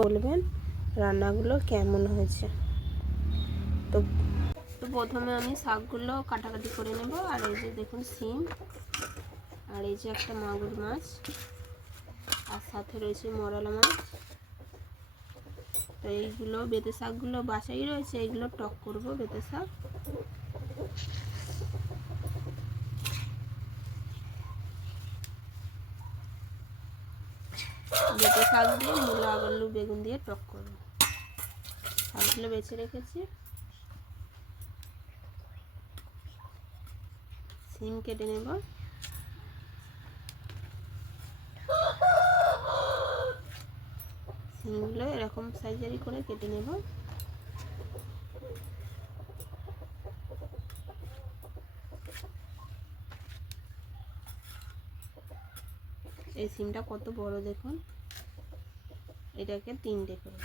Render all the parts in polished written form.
বলবেন রান্নাগুলো কেমন হয়েছে। তো প্রথমে আমি শাকগুলো কাটাকাটি করে নেব। আর এই যে দেখুন সিম, আর এই যে একটা মাগুর মাছ, আর সাথে রয়েছে মরলা মাছ। তো এইগুলো বেতে শাকগুলো বাসাই রয়েছে, এইগুলো টক করব বেতে শাক। বেতে শাক দিয়ে মূলা আলু বেগুন দিয়ে টক করব। শাকগুলো বেছে রেখেছি। সিম কেটে নেব। সিমগুলো এরকম সাইজেরই করে কেটে নেব। এই সিমটা কত বড় দেখুন, এটাকে 3টে করব।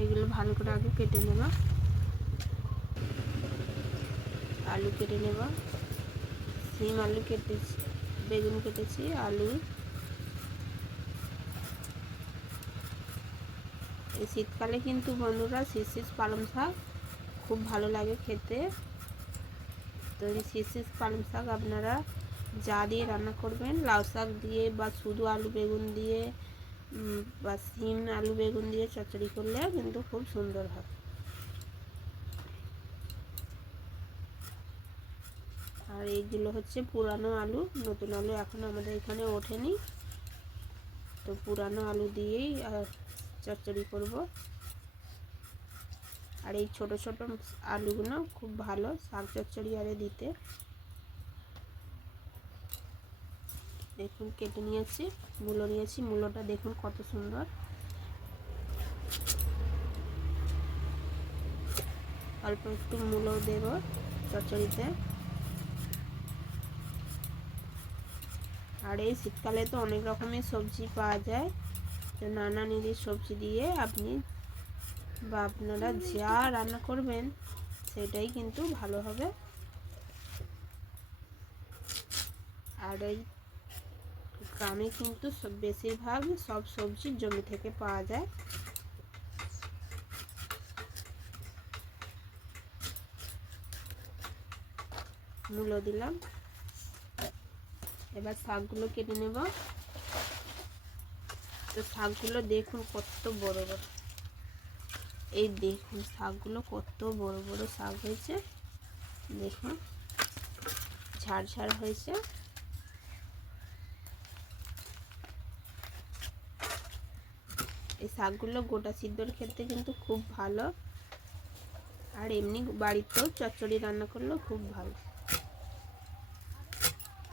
এইগুলো ভালো করে আগে কেটে নেব। আলু কেটে নেব। সিম আলু কেটেছি, বেগুন কেটেছি, আলু। এই শীতকালে কিন্তু বন্ধুরা শীষ পালং শাক খুব ভালো লাগে খেতে। তো এই শীষ পালং শাক আপনারা যা দিয়ে রান্না করবেন, লাউ শাক দিয়ে বা শুধু আলু বেগুন দিয়ে বা সিম আলু বেগুন দিয়ে চচ্চড়ি করলে কিন্তু খুব সুন্দর হয়। আর এইগুলো হচ্ছে পুরানো আলু, নতুন আলু এখন আমাদের এখানে ওঠেনি। তো পুরানো আলু দিয়েই চচ্চড়ি করব। আর এই ছোট ছোট আলুগুলো খুব ভালো শাক চচ্চড়ি আরে দিতে। দেখুন কেটে নিয়েছি, মূলো নিয়েছি। মূলোটা দেখুন কত সুন্দর। অল্প একটু মূলো দেব চচ্চড়িতে। আর এই শীতকালে তো অনেক রকমের সবজি পাওয়া যায়। তো নানা নিরির সবজি দিয়ে আপনি বা আপনারা যা রান্না করবেন সেটাই কিন্তু ভালো হবে। আর এই গ্রামে কিন্তু বেশিরভাগ সব সবজি জমি থেকে পাওয়া যায়। মূলো দিলাম। এবার শাকগুলো কেটে নেব। তো শাকগুলো দেখুন কত বড় বড়। এই দেখুন শাকগুলো কত বড় বড় শাক হয়েছে, দেখুন ঝাড় ঝাড় হয়েছে। এই শাকগুলো গোটা সিদ্ধর ক্ষেত্রে কিন্তু খুব ভালো। আর এমনি বাড়িতেও চচ্চড়ি রান্না করলেও খুব ভালো।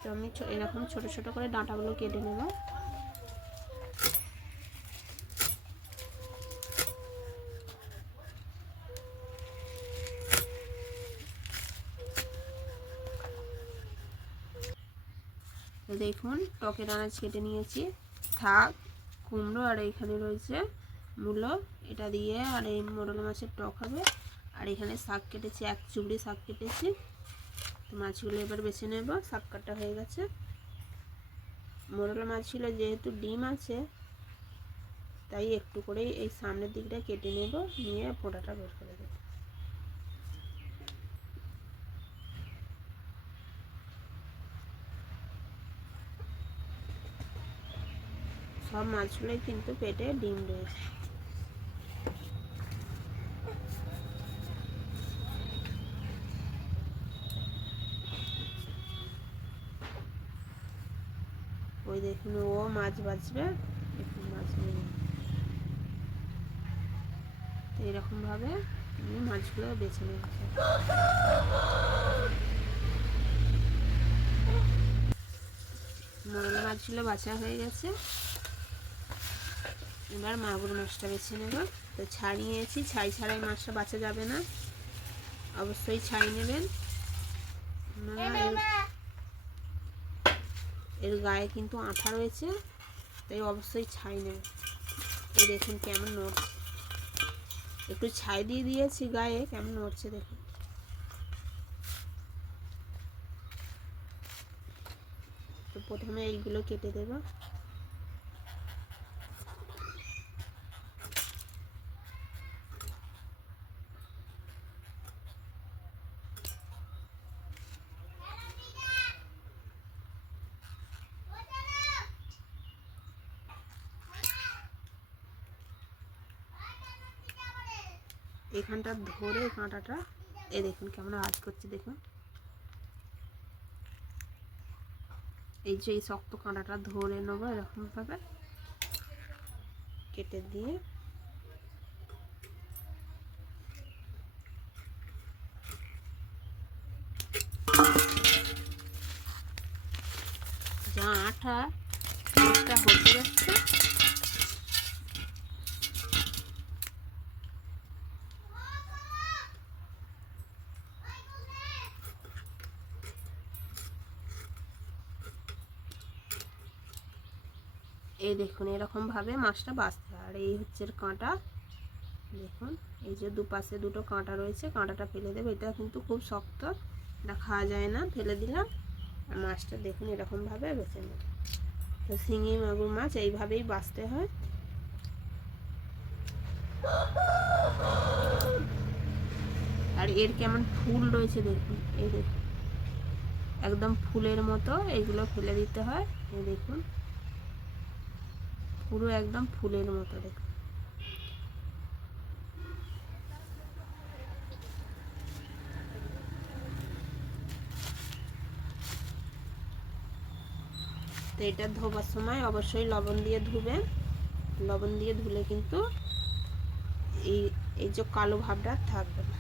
তো আমি এরকম ছোট ছোট করে ডাঁটাগুলো কেটে নেব। তো দেখুন টকের আনাজ কেটে নিয়েছি, শাক, কুমড়ো, আর এইখানে রয়েছে মূলো। এটা দিয়ে আর এই মোরলা মাছের টক হবে। আর এখানে শাক কেটেছি, 1 চুবড়ি শাক কেটেছি। তো মাছগুলো এবার বেছে নেব। শাক কাটা হয়ে গেছে। মোরলা মাছ ছিল যেহেতু ডিম আছে, তাই একটু করে এই সামনের দিকটা কেটে নেব, নিয়ে পোড়াটা বের করে দেব। সব মাছগুলোই কিন্তু পেটে ডিম রয়েছে। ওই দেখুন ও মাছ বাছবে, একটু মাছ নিয়ে এরকমভাবে আমি মাছগুলো বেছে নেব। মোরলা মাছগুলো বাছা হয়ে গেছে। এবার মাগুর মাছটা বেছে নেব। তো ছাড়িয়েছি, ছাই ছাড়াই মাছটা বাছা যাবে না, অবশ্যই ছাই নেবেন। এর গায়ে কিন্তু আঠা রয়েছে, তাই অবশ্যই ছাই নেবেন। এই দেখুন কেমন নোট। একটু ছাই দিয়ে দিয়েছি গায়ে, কেমন নড়ছে দেখুন। তো প্রথমে এইগুলো কেটে দেব। এখানটা ধরে কাঁটাটা এই দেখুন কেমন আওয়াজ করছে দেখুন। এই যে এই শক্ত কাঁটাটা ধরে নেবো এরকমভাবে কেটে দিয়ে যা আঠা মাছটা হতে যাচ্ছে এই দেখুন এরকমভাবে মাছটা বাছতে হয়। আর এই হচ্ছে কাঁটা দেখুন, এই যে দুপাশে দুটো কাঁটা রয়েছে, কাঁটাটা ফেলে দেবে। এটা কিন্তু খুব শক্ত, এটা খাওয়া যায় না, ফেলে দিলাম। আর মাছটা দেখুন এরকমভাবে বেছে নেব। তো শিঙি মাগুর মাছ এইভাবেই বাছতে হয়। আর এর কেমন ফুল রয়েছে দেখুন, এই দেখুন একদম ফুলের মতো। এইগুলো ফেলে দিতে হয়। এই দেখুন পুরো একদম ফুলের মতো দেখুন। তো এটা ধোবার সময় অবশ্যই লবণ দিয়ে ধুবেন। লবণ দিয়ে ধুলে কিন্তু এই এই যে কালো ভাবটা থাকবে না।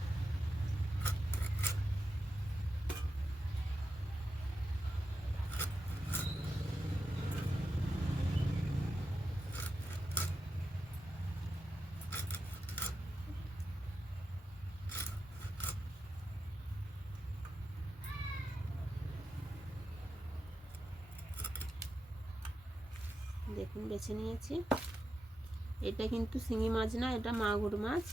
দেখুন বেছে নিয়েছি। এটা কিন্তু শিঙি মাছ না, এটা মাগুর মাছ।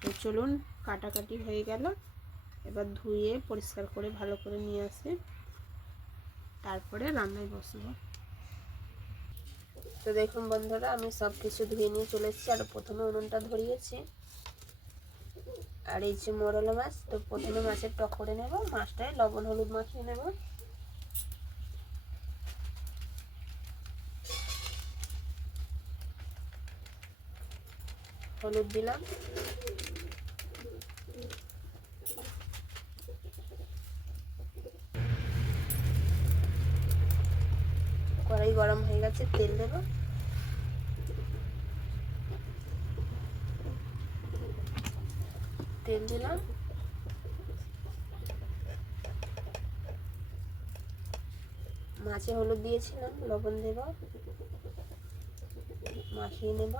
তো চলুন কাটাকাটি হয়ে গেল, এবার ধুয়ে পরিষ্কার করে ভালো করে নিয়ে আসি, তারপরে রান্নায় বসবো। তো দেখুন বন্ধুরা, আমি সব কিছু ধুয়ে নিয়ে চলে এসেছি। আর প্রথমে উনুনটা ধরিয়েছি। আর এই যে মোরলা মাছ, তো প্রথমে মাছের টক করে নেব। মাছটায় লবণ হলুদ মাখিয়ে নেব। হলুদ দিলাম, কড়াই গরম হয়ে গেছে, তেল দেব। তেল দিলাম, মাছে হলুদ দিয়েছিলাম, লবণ দেব, মাখিয়ে নেব।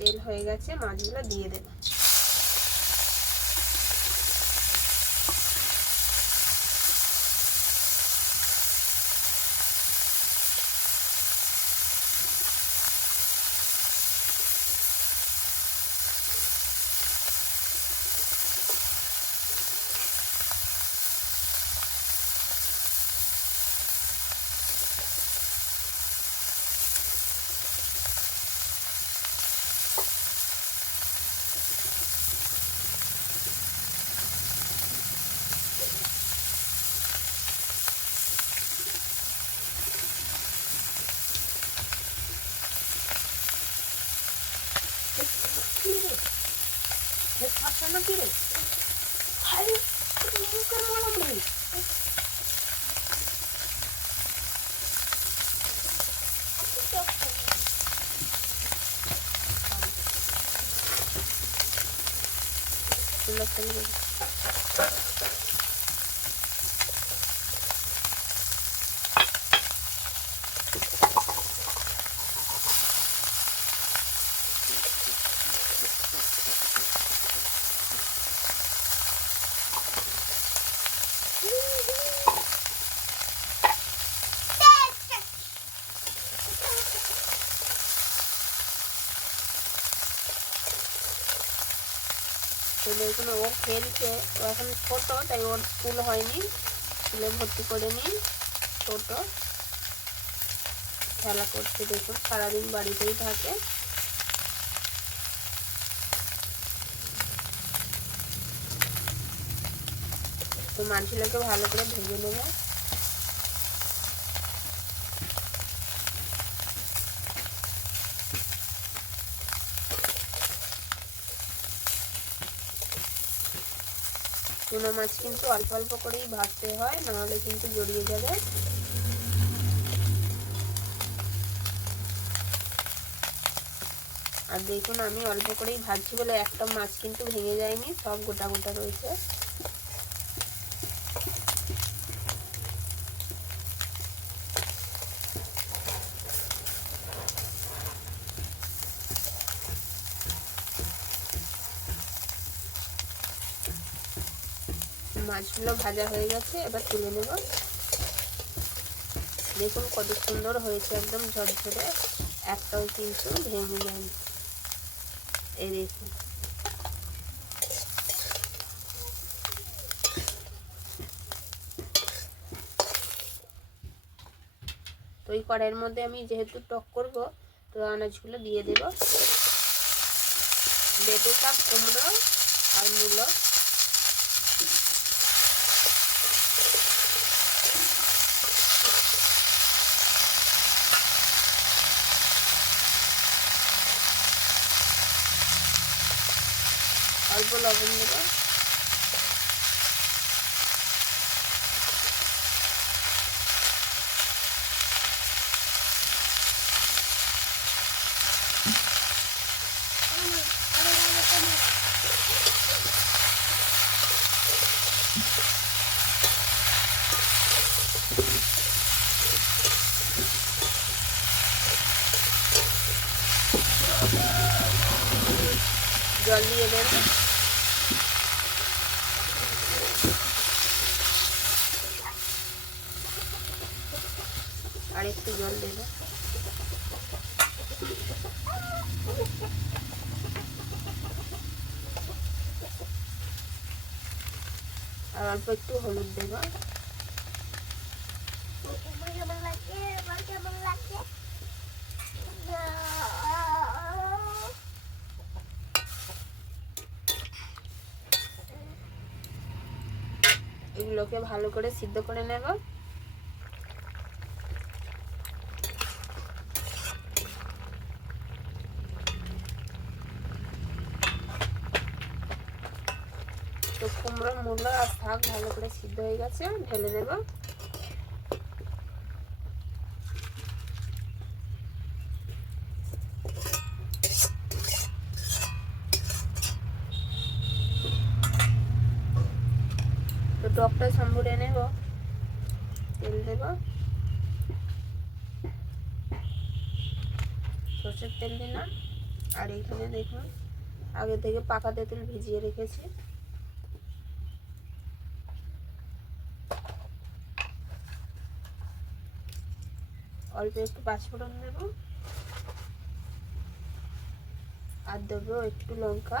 তেল হয়ে গেছে, মাছগুলো দিয়ে দেব। তো দেখুন ও খেলছে, ও এখন ছোটো তাই ওর স্কুল হয়নি, স্কুলে ভর্তি করে নিই, ছোটো খেলা করছে। দেখুন সারাদিন বাড়িতেই থাকে। তো মাছগুলোকে ভালো করে ভেজে নেব। চুনো মাছ কিন্তু অল্প অল্প করেই ভাজতে হয়, নাহলে কিন্তু জড়িয়ে যাবে। আর দেখুন আমি অল্প করেই ভাজছি বলে একটা মাছ কিন্তু ভেঙে যায়নি, সব গোটা গোটা রয়েছে। মাছগুলো ভাজা হয়ে গেছে, এবার তুলে নেব। দেখুন কত সুন্দর হয়েছে, একদম ঝরঝরে, একটাও কিন্তু ভেঙে যায়নি। এই দেখুন তো এই কড়াইয়ের মধ্যে আমি যেহেতু টক করব, তো আনাজগুলো দিয়ে দেব। বেটে শাক, কুমড়ো আর মূলো, অল্প লবণ দেব। জল দিয়ে দেব। আর একটু জল দেব। আর অল্প একটু হলুদ দেব। এগুলোকে ভালো করে সিদ্ধ করে নেব। তো কুমড়ো, মূলো আর শাক ভালো করে সিদ্ধ হয়ে গেছে, ঢেলে দেব। তো টকটা সম্বুরে নেব, তেল দেব, সর্ষের তেল দিলাম। আর এখানে দেখুন আগে থেকে পাকা তেঁতুল ভিজিয়ে রেখেছি, অল্প একটু পাঁচফোড়ন দেব, আর দেবো একটু লঙ্কা।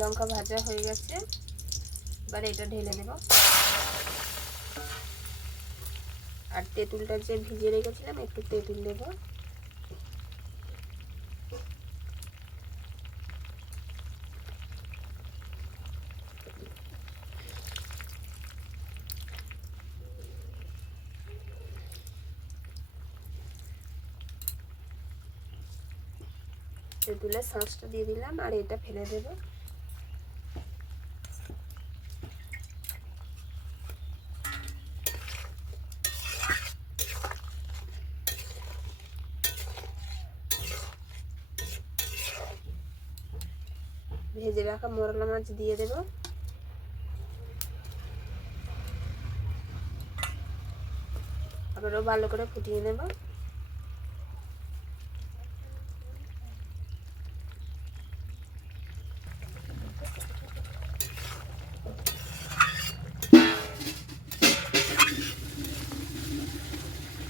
লঙ্কা ভাজা হয়ে গেছে, এবার এটা ঢেলে দেব। আর তেঁতুলটা যে ভিজিয়ে রেখেছিলাম, একটু তেঁতুল দেব। তেঁতুলের শাঁসটা দিয়ে দিলাম, আর এটা ফেলে দেব। ভেজে রাখা মোরলা মাছ দিয়ে দেব। আবারও ভালো করে ফুটিয়ে নেব।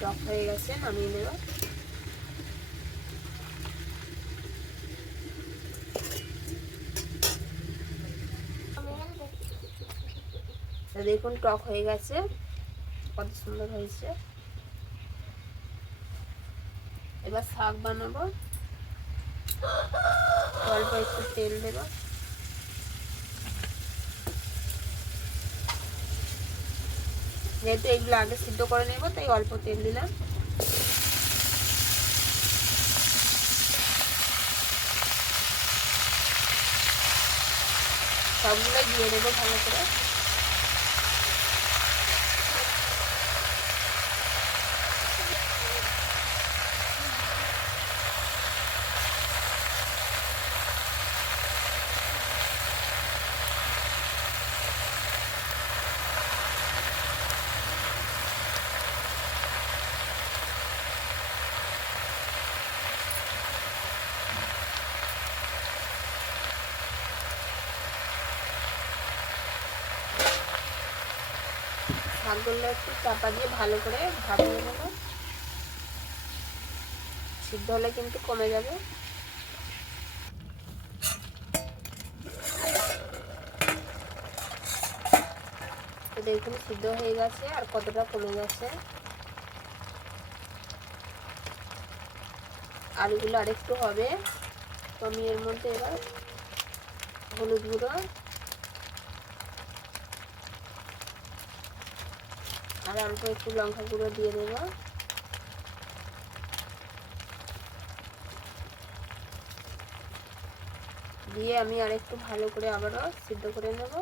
টক হয়ে গেছে, নামিয়ে নেব। দেখুন টক হয়ে গেছে, কত সুন্দর হয়েছে। এবার শাক বানাবো। অল্প একটু তেল দেব, যেহেতু এগুলো আগে সিদ্ধ করে নেব তাই অল্প তেল দিলাম। সবগুলোই দিয়ে দেবো ভালো করে। শাকগুলো একটু চাপা দিয়ে ভালো করে ভাপিয়ে নেব, সিদ্ধ হলে কিন্তু কমে যাবে। তো দেখুন সিদ্ধ হয়ে গেছে আর কতটা কমে গেছে। আলুগুলো আরেকটু হবে, তো আমি এর মধ্যে এবার হলুদ গুঁড়ো আর অল্প একটু লঙ্কা গুঁড়ো দিয়ে দেবো। দিয়ে আমি আরেকটু ভালো করে আবারও সিদ্ধ করে নেব।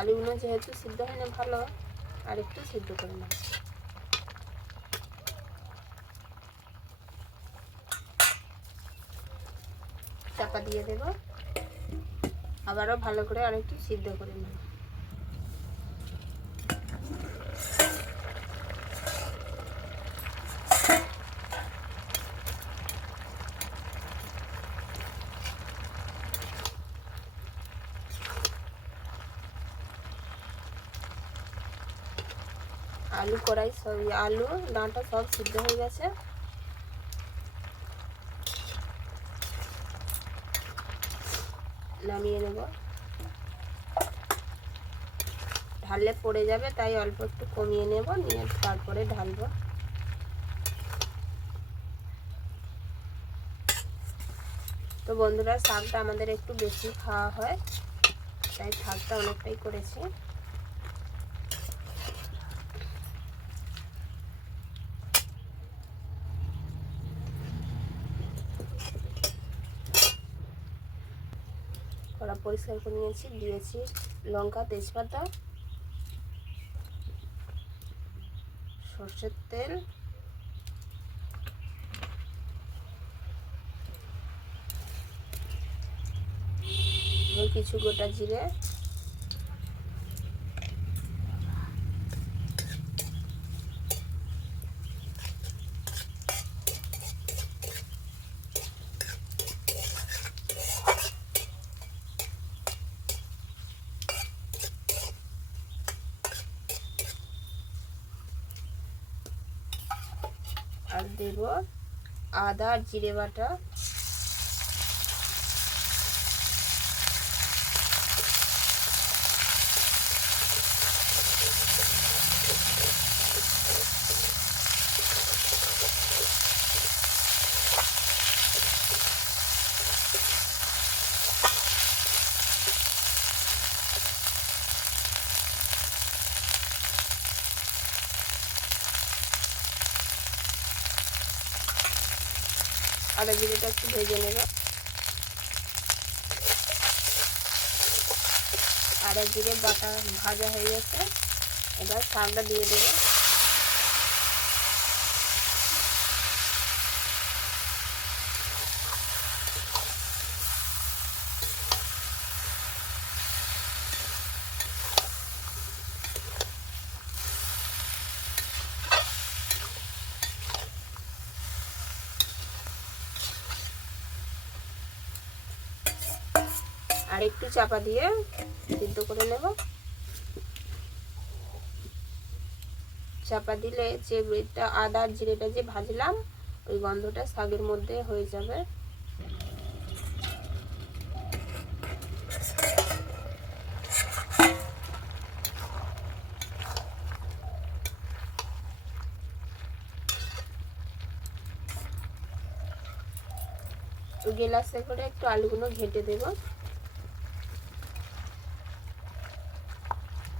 আলুগুলো যেহেতু সিদ্ধ হয় না ভালো, আর একটু সিদ্ধ করে নেব। চাপা দিয়ে দেব, আবারও ভালো করে আর একটু সিদ্ধ করে নেব। আলু কড়াই সব আলু ডাঁটা সব সিদ্ধ হয়ে গেছে। নামিয়ে নেব। ঢাললে পড়ে যাবে তাই অল্প একটু কমিয়ে নেব, নিয়ে তারপরে ঢালবো। তো বন্ধুরা শাকটা আমাদের একটু বেশি খাওয়া হয় তাই শাকটা অনেকটাই করেছি। কড়া পরিষ্কার করে নিয়েছি, দিয়েছি লঙ্কা, তেজপাতা, সর্ষের তেল, এবং কিছু গোটা জিরে, আর দেব আদা আর জিরে বাটা, আদা জিরেটা একটু ভেজে নেব। আদা জিরে বাটা ভাজা হয়ে গেছে, এবার শাকটা দিয়ে দেবো। একটু চাপা দিয়ে সিদ্ধ করে নেব। চাপা দিলে যে এটা আদা জিরেটা যে ভাজলাম ওই গন্ধটা শাকের মধ্যে হয়ে যাবে। গ্লাসে করে একটু আলুগুলো ঘেটে দেব।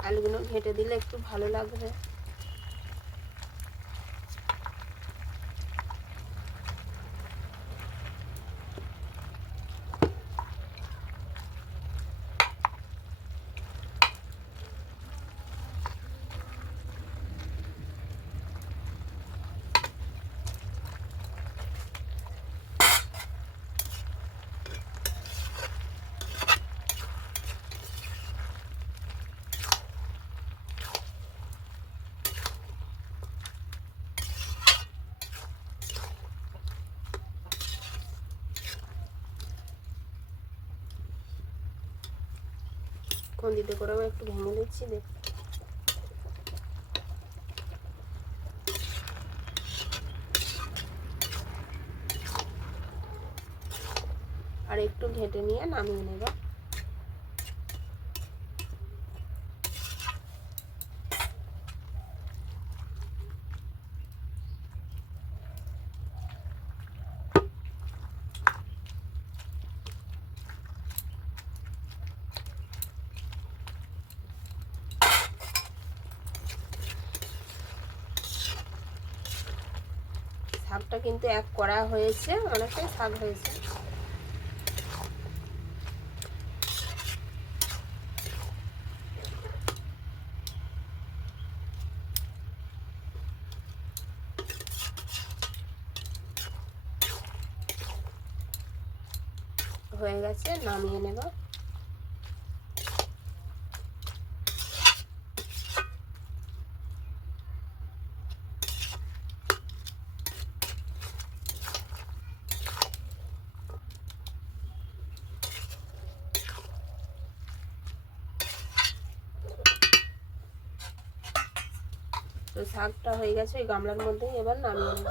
আলুগুলো ঘেটে দিলে একটু ভালো লাগবে। খন্দিতে করেও একটু ভেঙে দিচ্ছি। দেখ আর একটু ঘেটে নিয়ে নামিয়ে নেব। শাকটা কিন্তু এক কড়া হয়েছে, অনেকটাই শাক হয়েছে। হয়ে গেছে, নামিয়ে নেব। তো শাকটা হয়ে গেছে, ওই গামলার মধ্যে এবার নামিয়ে নেব।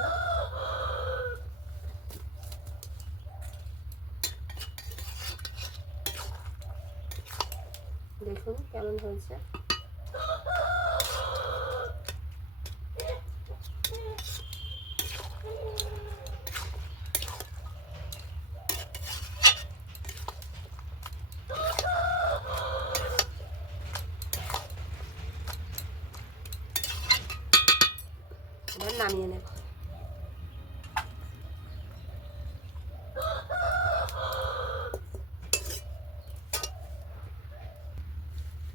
দেখুন কেমন হয়েছে। এবার নামিয়ে নেব।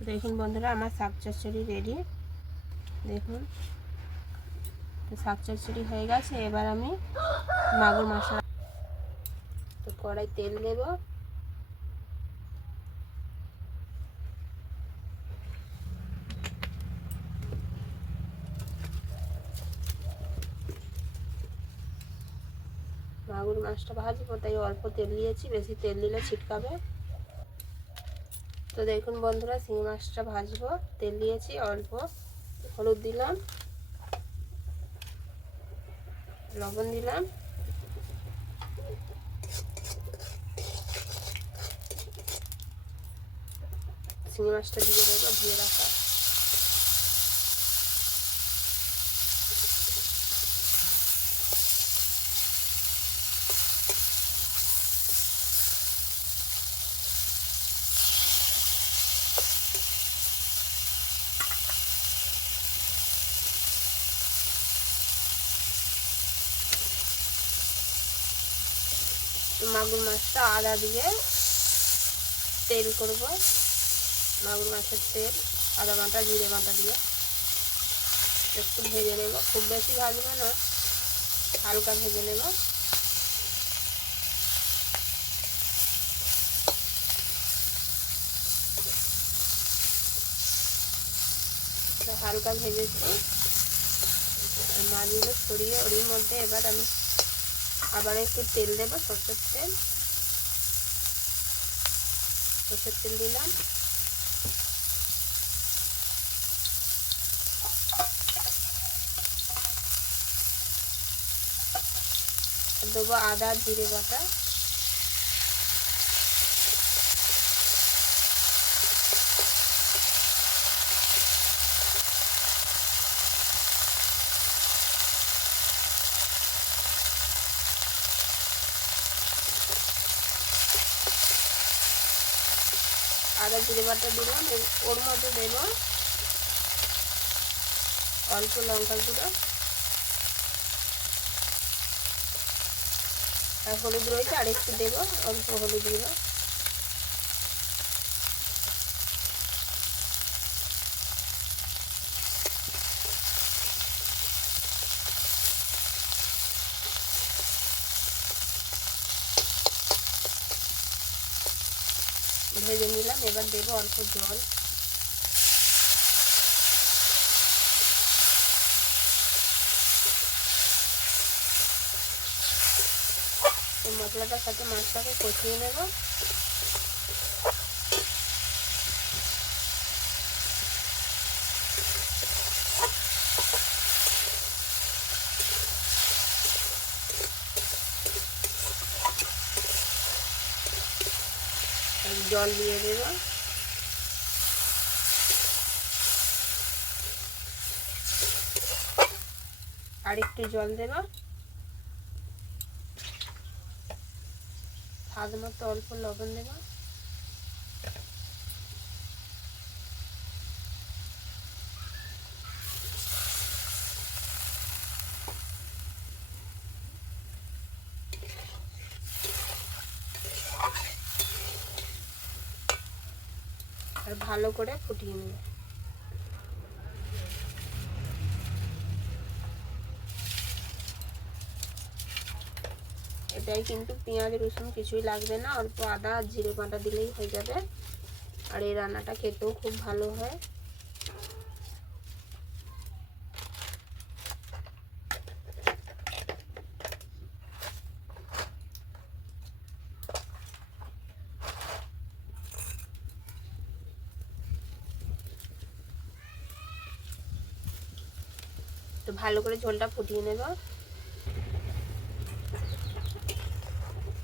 দেখুন বন্ধুরা, আমার শাক চচ্চড়ি রেডি। দেখুন তো শাক চচ্চড়ি হয়ে গেছে। এবার আমি মাগুর মশলা, তো কড়াই তেল দেব। মাগুর মাছটা ভাজবো তাই অল্প তেল দিয়েছি, বেশি তেল দিলে ছিটকাবে। তো দেখুন বন্ধুরা, শিঙি মাছটা ভাজবো, তেল দিয়েছি অল্প, হলুদ দিলাম, লবণ দিলাম, শিঙি মাছটা দিয়ে দেবো ধুয়ে রাখা। মাগুর মাছটা আদা দিয়ে তেল করব। মাগুর মাছের তেল, আদা বাটা জিরে বাটা দিয়ে একটু ভেজে নেব। খুব বেশি ভাজবো না, হালকা ভেজে নেব। হালকা ভেজেছি, মাছগুলো ছড়িয়ে ওর মধ্যে এবার আমি আবার একটু তেল দেবো, সরষের তেল। সরষের তেল দিলাম, দেবো আদা জিরে বাটা, আদা জিরে বাটা দিলাম। ওর মধ্যে দেব অল্প লঙ্কা গুঁড়ো আর হলুদ রয়েছে, আর একটু দেবো অল্প হলুদ গুঁড়ো। ভেজে নিলাম, এবার দেবো অল্প জল। মশলাটার সাথে মাছটাকে কষিয়ে নেব। জল দিয়ে দেব, আর একটু জল দেব, স্বাদ মতো অল্প লবণ দেব। আর ভালো করে ফুটিয়ে নেব। এটাই কিন্তু পেঁয়াজ রসুন কিছুই লাগবে না, অল্প আদা আর জিরে বাটা দিলেই হয়ে যাবে। আর এই রান্নাটা খেতেও খুব ভালো হয়। তো ভালো করে ঝোলটা ফুটিয়ে নেব।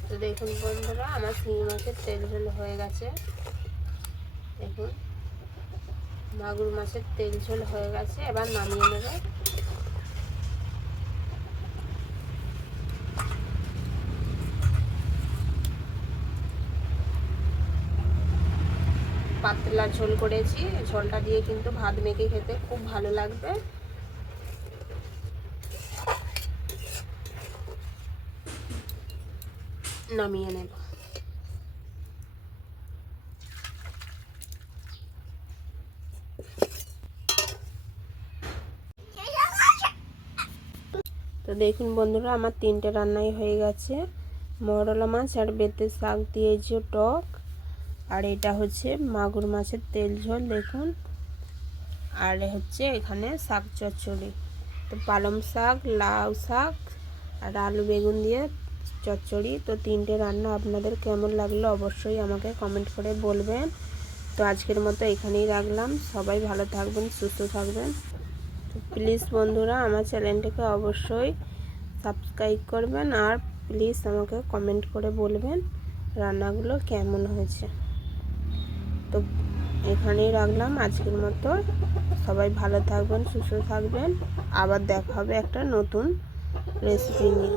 তো দেখুন বন্ধুরা, আমার শিঙি মাছের তেল ঝোল হয়ে গেছে। দেখুন মাগুর মাছের তেল ঝোল হয়ে গেছে, এবার নামিয়ে নেব। পাতলা ঝোল করেছি, ঝোলটা দিয়ে কিন্তু ভাত মেখে খেতে খুব ভালো লাগবে। নামিয়ে নেব। তো দেখুন বন্ধুরা, আমার 3টে রান্নাই হয়ে গেছে। মরলা মাছ আর বেতের শাক দিয়েছি টক, আর এটা হচ্ছে মাগুর মাছের তেল ঝোল দেখুন, আর হচ্ছে এখানে শাক চচ্চড়ি। তো পালং শাক, লাউ শাক আর আলু বেগুন দিয়ে চচ্চড়ি। তো 3টে রান্না আপনাদের কেমন লাগলো অবশ্যই আমাকে কমেন্ট করে বলবেন। তো আজকের মতো এখানেই রাখলাম। সবাই ভালো থাকবেন, সুস্থ থাকবেন। তো প্লিজ বন্ধুরা, আমার চ্যানেলটাকে অবশ্যই সাবস্ক্রাইব করবেন, আর প্লিজ আমাকে কমেন্ট করে বলবেন রান্নাগুলো কেমন হয়েছে। তো এখানেই রাখলাম আজকের মতো। সবাই ভালো থাকবেন, সুস্থ থাকবেন। আবার দেখা হবে একটা নতুন রেসিপি নিয়ে।